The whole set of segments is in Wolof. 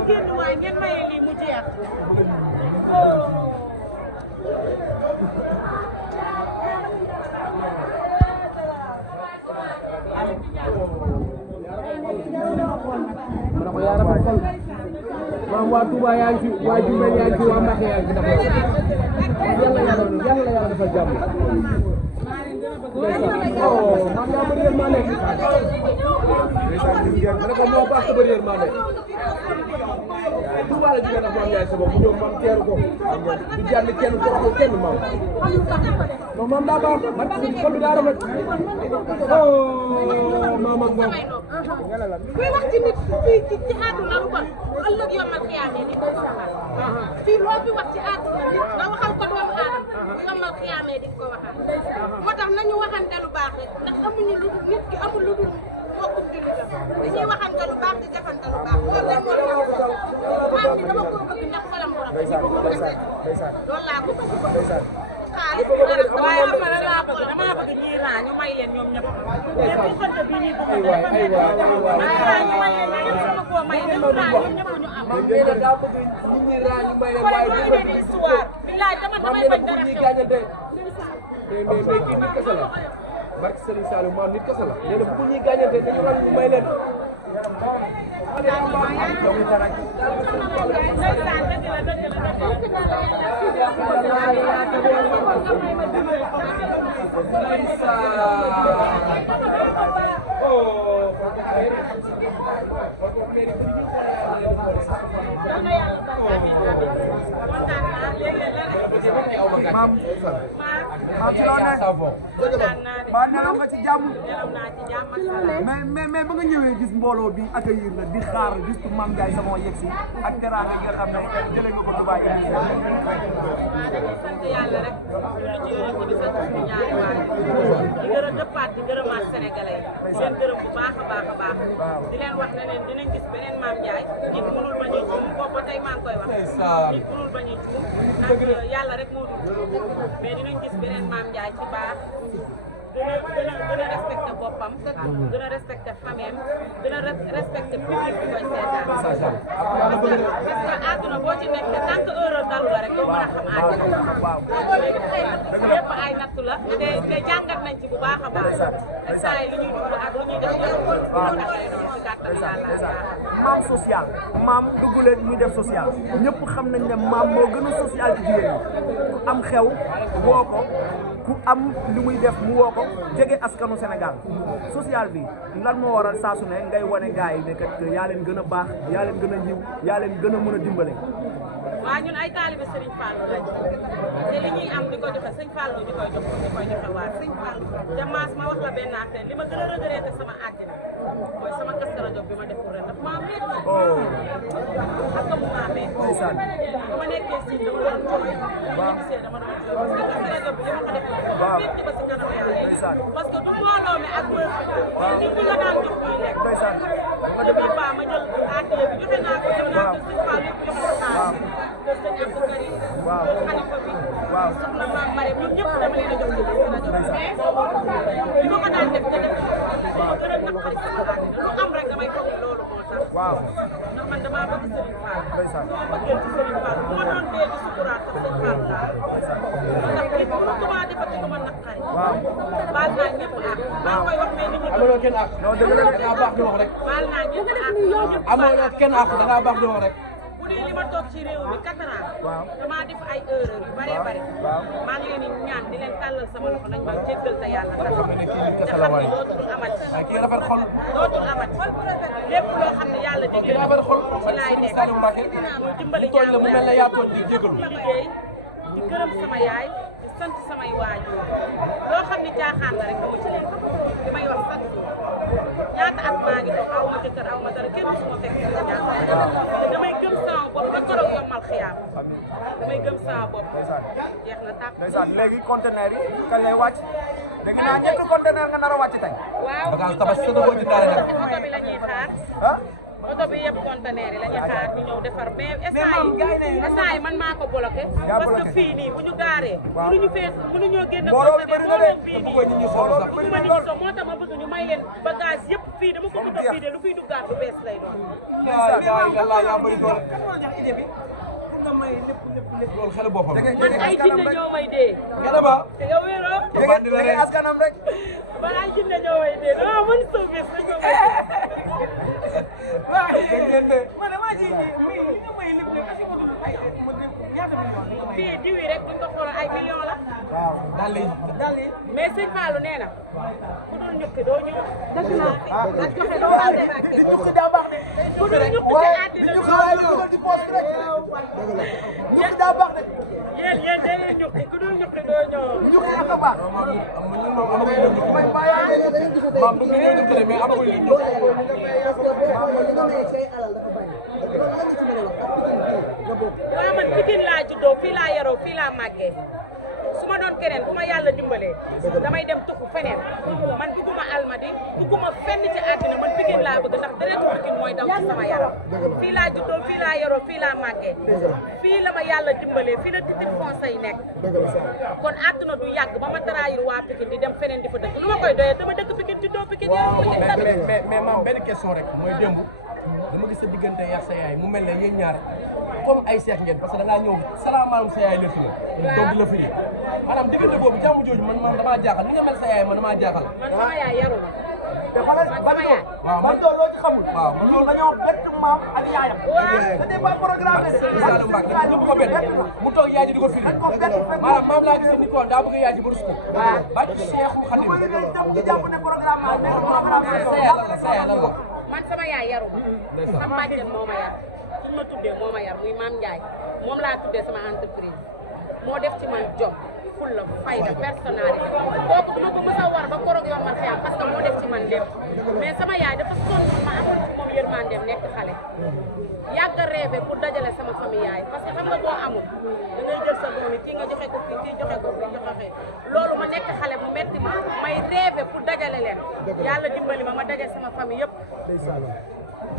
ñu génn waaye ngeen maye lii mu jeex. ma ko yaa rafet xol maam waa Touba yaa ngi fi waa Diourbel yaa ngi fi waa Mbacké yaa ngi fi dafa yàlla defal jàmm maam yaa bëri yërmande ma ne ko moo baax te bëri yërmande Touba la jigéen ak maam yaay sa bopp mu ñëw maam teeru ko du jàll kenn ko kenn maam non maam daa baax man xol bi daa rafet maam ak moom kuy wax ci nit fii ci àdduna lu bon ëllëg yombal xiyaamee di ko waxal fii loo fi wax ci àdduna nit nga waxal ko doomu aadama yombal xiyaamee di ko waxal moo tax nañu waxante lu baax rek ndax amuñu lu nit ki amul lu dul mbokkum jullitam dañuy waxante lu baax di defante lu baax loolu la moo maam bi dama ko bëgg ndax xolam bu rafet loolu laa ko bëgg xaalis waaye am na la laa bëgg damaa bëgg ñii laa ñu may leen ñoom ñëpp mais bu xënt bi ñuy bëgg dafa nekk ñu may leen ñoom sama koo may ñëpp laa ñoom ñëpp ñu am man nee na daa bëgg nit ñi raa ñu may leen waaye bu bëgg histoire billaay damay bañ dara ñi gaañante mais kii nit kese la barke Serigne Saliou maam nit kese la nee na bu ñuy gaañante dañu lan ñu may leen maam ci loo ne ba nelaw nga ci jàmm mais ba nga ñëwee gis mbooloo bi accueillir la di xaar gis tu Mame Ndiaye Savon yegsi ak teraanga yi nga xam ne jëlee nga ko Dubaï dañuy sant yàlla rek lu ci yonent bi sant suñu ñaari waay di gërëm dëppaat di gërëmaat sénégalais yi leen gërëm bu baax a baax a baax di leen wax ne leen dinañ gis beneen Mame Ndiaye nit mënul bañ a juum boobu ba tey maa ngi koy wax nit mënul bañ a juum ndax yàlla rek moo dul mais dinañ gis beneen Mame Ndiaye ci baax gën a respecté boppam gën a respecté famille gën a respecté public bi koy seetaan parce que àdduna boo ci nekk tant que heure dalu la rek doo mën a xam àdduna léegi ay nattu lépp ay nattu la te jàngat nañ ci bu baax a baax saa yi li ñuy dugg ak li ñuy def yëpp lay doon ci gàttal yàlla maam social maam dugg leen muy def social ñëpp xam nañ ne maam moo gën a social ci jigéen ñi ku am xew woo ko ku am li muy def mu woo ko jege askanu Sénégal social bi lan moo waral saa su ne ngay wane gars yi ne kat yaa leen gën a baax yaa leen gën a yiw yaa leen gën a mën a dimbale. waaw ñun ay taalibe Serigne Fallou lañ te li ñuy am di ko joxe Serigne Fallou di koy joxe waat Serigne Fallou te maas ma wax la benn affaire li ma gën a regretté sama àddina mooy sama Kazu Rajab bi ma def ren daf maa métti xam nga mu maa métti bu ma nekkee si dama doon jooy bu ma gisee dama doon jooy parce que Kazu Rajab bi li ma ko def métti ba si kanam yàlla parce que du mbooloo mi ak bës nit ñi la daan jox ñuy lekk te boobaa ma jël àddiya bi joxe naa ko dem naa ko Serigne Fallou joxe ko naa kër sëñ Abdou Karim xalifa bi soxna Mame Marème ñoom ñëpp dama leen a jox ci Kazu Rajab mais li ma ko daan def te def ma gën a naqari sama àddina lu am rek damay foog ne loolu moo tax ndax man damaa bëgg Serigne Fall su ma bëggee ci Serigne Fall bu ma doon dee di sukuraat sax Serigne Fall laa ndax nit ku ma defati lu ma naqari baal naa ñëpp ak maa koy wax mais nit ñi amoo kenn ak non dëgg la da ngaa baax di wax rek baal naa ñëpp ak amoo kenn ak da ngaa baax di wax rek bu dee li ma toog ci réew mi 4 ans damaa def ay erreur yu bëree bëri maa ngi leen di ñaan di leen tàllal sama loxo nañ ma jéggal te yàlla tax te xam ne dootul amat dootul amat lépp loo xam ne yàlla jéggal ci laay nekk dimbali jàmm mu mel ne yaa toog di jégalu di liggéey di gërëm sama yaay di sant samay waajur loo xam ne caaxaan la rek dama ci leen li may wax sax ñaata at maa ngi toog aw ma jëkkër aw ma dara kenn musuma fekk sama ñaata te damay gëm sama bopp ba keroog yombal xiyaam damay gëm sama bopp jeex na tàkk. ndeysaan léegi conteneur yi kañ lay wàcc dégg naa ñetti conteneur nga nar a wàcc tey. waaw bagage tabaski sa dëgg ci daara oto bi la ñuy xaar. ah oto bi yëpp conteneur yi la ñu xaar ñu ñëw defar mais instant yi man maa ko bloqué parce que fii nii bu ñu gaaree mënuñoo génn conteneur mbooloo bii nii bëgguma nit ñi so moo tax ma bëgg ñu may leen bagage yëpp fii dama ko bëgg a fii de lu fiy duggaat bu bees lay doon loolu xale boppam man ay jinne ñoo may dee te yow wéeroo ba ay jinne ñoo may dee dama mën service rek nga fii diw yi rek duñ ko xoolal ay millions la mais sëñ Fallou nee na ku dul ñukki doo ñëw dëgg la ak joxe doo àndee ku dul ñukki ci àddina yéen day ñukki ku dul ñukki doo ñëw waaw man Pikine laa juddoo fii laa yaroo fii laa màggee su ma doon keneen bu ma yàlla dimbalee damay dem tuxu feneen man bugguma almadi bugguma fenn ci àddina man Pikine laa bëgg ndax deretu Pikine mooy daw ci sama yaram fii laa juddoo fii laa yaroo fii laa màggee fii la ma yàlla dimbalee fii la titre foncier yi nekk kon àdduna du yàgg ba ma trahir waa Pikine di dem feneen di fa dëkk lu ma koy doyee dama dëkk Pikine juddoo Pikine yaroo Pikine tamit mais maam benn question rek mooy démb dama gis sa diggante yàq sa yaay mu mel ne yéen ñaar comme ay seex ngeen parce que da ngaa ñëw salaamaaleykum sa yaay la fi toog di la firi maanaam diggante boobu jàmm jooju man damaa jaaxal ni nga mel sa yaay man damaa jaaxal. man sama yaay yarul te xoolal man loo ci xamul. waaw loolu dañoo bett maam ak yaayam. waaw c'était pas programmé. Saalum Mbacke dañu ko bett mu toog yaay ji di ko firi maanaam maam laa gis ni ko daa bëgg yaay ji ba rus ko. waaw ba ci Seexul Xadim. ci jàpp ne programme sa yaay lan la. man sama yaay yarul sama bàjjen moo ma yar suñ ma tuddee moo ma yar muy Maam Ndiaye moom laa tuddee sama entreprise moo def ci man jom fulla fayda personnalité kooku duma ko mës a war ba koroog yoon man xiyam parce que moo def ci man lépp mais sama yaay dafa sonn ma amul ci moom yërmandeem nekk xale yàgg a rêvé pour dajale sama famille yaay parce que xam nga boo amul da ngay jël sa doom yi kii nga joxe ko fii kii joxe ko fii joxe loolu ma nekk xale mu metti ma may rêvé pour dajale leen yàlla dimbali ma dajale sama famille yëpp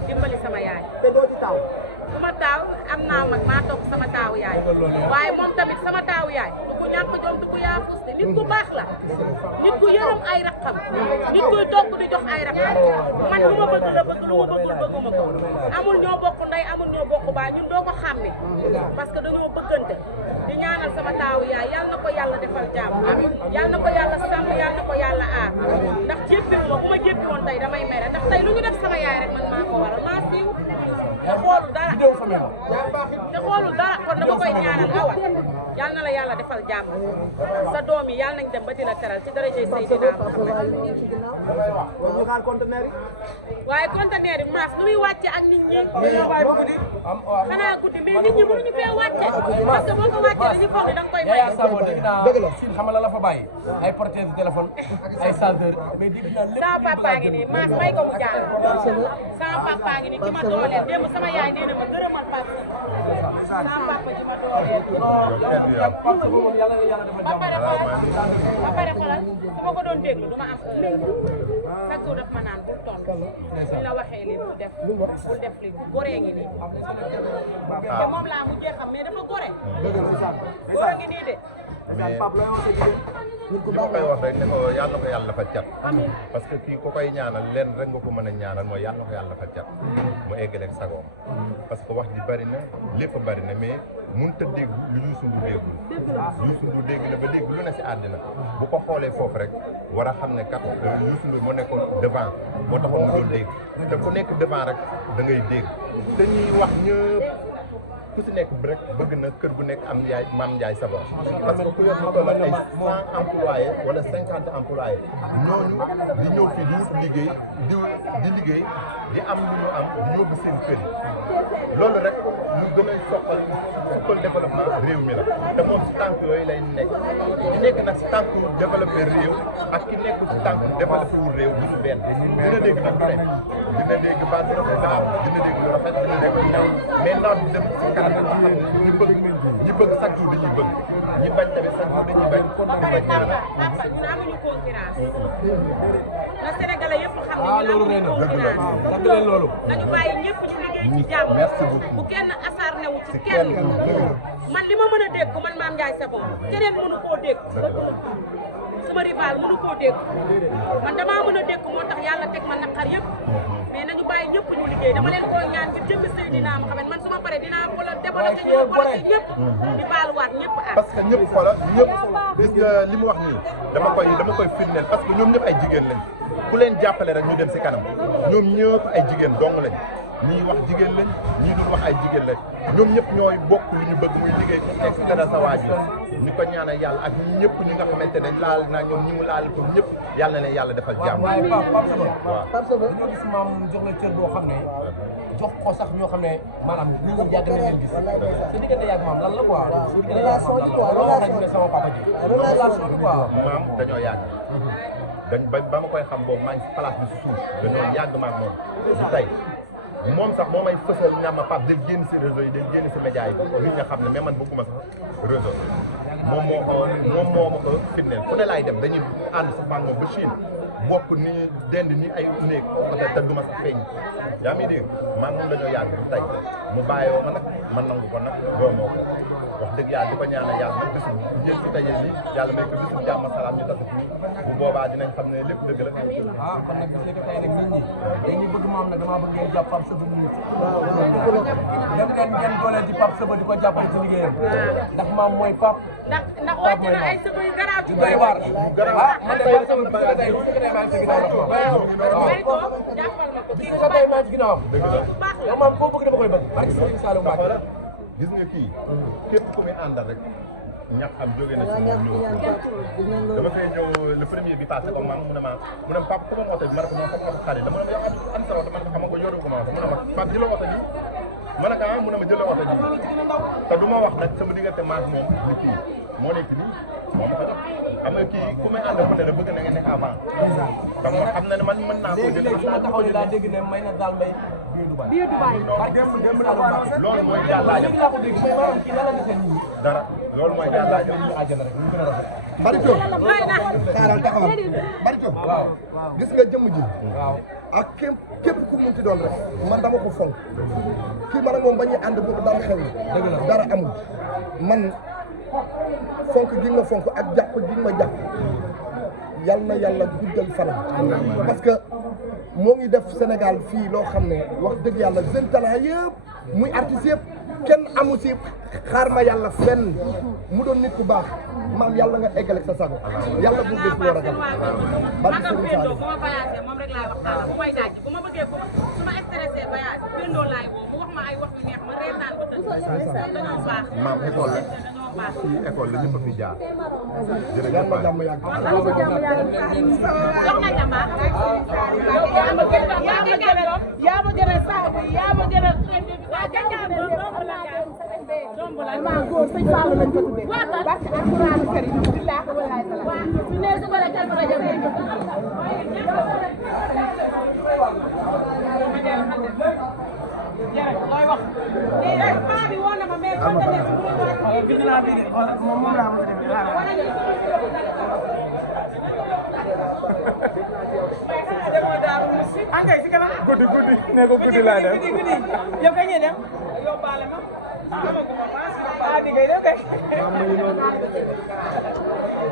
dimbali sama yaay te doo ci taaw su ma taaw am naa mag maa toog sama taawu yaay waaye moom tamit sama taawu yaay du ko ñàkk jom du ko yaafus de nit ku baax la nit ku yërëm ay raqam nit kuy togg di jox ay raqam man lu ma bëgg la bëgg lu ma bëggul bëgguma ko amul ñoo bokk ndey amul ñoo bokk baay ñun doo ko xàmme parce que dañoo bëggante di ñaanal sama taawu yaay yal na ko yàlla defal jàmm yal na ko yàlla sàmm yal na ko yàlla aar ndax jéppiwu ma bu ma jéppi woon tey damay mere ndax tey lu ñu def sama yaay rek man maa ko waral maa siiw te xoolul dara te xoolul dara kon dama koy ñaanal awa yal na la yàlla defal jàmm sa doom yi yal nañ dem ba di la teral ci darajay Seydina ñu xaar conteneur yi waaye conteneur yi maas nu muy wàcce ak nit ñi xanaa guddi mais nit ñi mënuñu fee wàcce parce que boo ko wàccee dañuy foog ni da nga koy may dëgg la siin xamal la fa bàyyi ay portée de téléphone ay chargeur mais dégg naa lépp sama papa ngi nii maas may ko mu jàng sama papa ngi nii ki ma dooleel démb sama yaay nee na ma gërëmal papa sama papa ji ma dooleel ba pare xoolal su ma ko doon déglu du ma am heure chaque jour daf ma naan bul tontu ni la waxee li bul def li bu goree ngi nii te moom laa mujjee xam mais dafa gore gore ngi nii de mais li ma koy wax rek ne ko yàlla ko yàlla dafa cat parce que kii ku koy ñaanal leen rek nga ko mën a ñaanal mooy yàlla ko yàlla dafa cat mu eggale ak sagoom parce que wax ji bari na lépp bari na mais mënut a dégg lu Youssou Ndour déggul Youssou Ndour dégg na ba dégg lu ne si àddina bu ko xoolee foofu rek war a xam ne kat Youssou Ndour moo nekkoon devant moo taxoon mu doon dégg te ku nekk devant rek da ngay dégg te ñuy wax ñëpp ku si nekk rek bëgg na kër bu nekk am Ndiaye Mame Ndiaye Savon parce que ku yor lu toll ak ay 100 employés wala 50 employés ñooñu di ñëw fii di wut liggéey di liggéey di am lu ñu am di yóbbu seen kër yi loolu rek lu gën a suqal développement réew mi la te moom si tànk yooyu lay nekk di nekk nag si tànk développé réew ak ki nekk si tànk développé wul réew bu ñu benn dina dégg nag du ne dina dégg baat bu baax dina dégg lu rafet dina dégg lu ñaaw mais nawet bi dem ci kanam nga xam ne ñi bëgg chaque jour dañuy bëgg ñi bañ tamit chaque jour dañuy bañ. ba pare papa ñun amuñu concurrence na Sénégalais yëpp xam ne ñun loolu rëy amuñu na concurrence dëgg leen loolu. nañu bàyyi ñëpp ñu liggéey ci jàmm merci beaucoup. bu kenn asaar newu ci kenn man li ma mën a dégg man Mame Ndiaye Savon keneen mënu koo dégg sama rival mënu koo dégg man damaa mën a dégg moo tax yàlla teg ma naqar yëpp mais nañu bàyyi ñëpp ñu liggéey dama leen koo ñaan ngir jëmmi Seydina Mohamed man su ma paree dinaa wala débloqué ñu bloqué ñëpp di baaluwaat ñëpp ak parce que ñëpp xoolal ñëpp gis nga li mu wax nii dama koy firndeel parce que ñoom ñëpp ay jigéen lañ ku leen jàppale rek ñu dem si kanam ñoom ñëpp ay jigéen dong lañ ñii wax jigéen lañ ñii dul wax ay jigéen lañ ñoom ñëpp ñooy bokk lu ñu bëgg muy liggéey ku nekk dara sa waajur ñu ko ñaanal yàlla ak ñëpp ñi nga xamante ne laal naa ñoom ñi mu laal ko ñëpp yàlla na leen yàlla defal jàmm. waaye Pape Saba waaw dañoo gis maam jox la cër boo xam ne jox ko sax ñoo xam ne maanaam nit ñi yàgg na leen gis sa diggante yàgg maam lan la quoi relation bi quoi relation bi sama papa ji relation bi quoi maam dañoo yàgg dañ ba ma koy xam boobu maa ngi si place bi suuf dañoo yàgg maag moom du tey moom sax moo may fësal ñaam ma Pape del génn si réseau yi del génn si média yi nit ña xam ne mais man bëgguma sax réseau moom moo ma ko fitneel fu ne laay dem dañuy ànd sa fang moom ba Chine bokk ni dend ni ay néeg te duma sax feeñ yaa ngi dégg maa moom dañoo yàgg du tey mu bàyyoo ma nag man nangu ko nag doomoo ko wax dëgg yàlla di ko ñaanal yàlla nag bisu njël fi tayee nii yàlla may ko bisu jàmm salaam ñu tasa fi bu boobaa dinañ xam ne lépp dëgg la ah kon nag gis nga ko tey rek nit ñi dañuy bëgg maam nag damaa bëgg ngeen jàpp Pape Saba nit dem leen ngeen dooleel ci Pape Saba di ko jàppale ci liggéeyam ndax maam mooy Pape ndax wàcc na ay sëb yu garaaw ci doy waar ah man de Pape Saba bi tey lu ñu tey maa ngi ci ginnaaw bari ko jàppal ma ko kii nga tey maa ngi ci ginnaawam bu baax la yow maam koo bëgg dama koy bëgg barki Serigne Saliou Mbacké gis nga kii képp ku muy àndal rek ñax am jóge na ci moom ñëw dama fay ñëw le premier bi passé comme mu ne ma Pape ku ma oto bi ma ne ko non comme oto xale dama ne ma yow am sa oto ma ne ko xam nga yoru ko ma oto mu ne ma Pape jëloo oto bi ma ne ko ah mu ne ma jëloo oto bi te du ma wax nag sama diggante maak moom di kii moo nekk nii moo ma ko jox xam nga kii ku may àndal ku ne la bëgg na nga nekk avant donc ma xam na ne man mën naa ko jël léegi su ma taxaw ni laa dégg ne may na daal mbay biir Dubaï barki Serigne Saliou Mbacké loolu mooy jàllaajam léegi laa ko dégg mais maanaam kii lan la defee nit ñi dara loolu mooy jàllaajam ñu àjjana rek ñu gën a rafet Barito doy na xaaral taxawal Barito waaw gis nga jëmm ji waaw ak képp ku munti doon rek man dama ko fonk kii man ak moom ba ñuy ànd boobu dara xew dara amul man fonk gi nga fonk ak jàpp gi nga ma jàpp yal na yàlla guddal fanam parce que moo ngi def Sénégal fii loo xam ne wax dëgg yàlla jeune talent yëpp muy artiste yëpp kenn amu si xaar ma yàlla fenn mu doon nit ku baax maam yàlla nga eggale sa sago yàlla bu gis loo ragal barke Serigne Saliou bu ma voyagé moom rek laay waxtaan bu may daaj bu ma bëggee ko su ma stressé voyage Pendo laay woo mu wax ma ay wax yu neex ma reetaan ko tëdd dañoo baax maam école la dañoo baax fii école la ñëpp a fi jaar yàlla na jàmm yàgg jox na jàmbaar yaa ma gën a saabu yaa ma gën a waa jàngaar domb la maa góor sëñ Fallou lañ ko tuddee barke alxuraanu karim billaahi wallaahi taala su ne su bare kal rajo looy wax paa bi woo na ma mais xam nga ne gis naa bi moom laa mën a def guddi ne ko guddi laa def yow kañ dem yow baale ma amaguma paas ah di ngay dem kay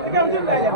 ci kaw jëm lay dem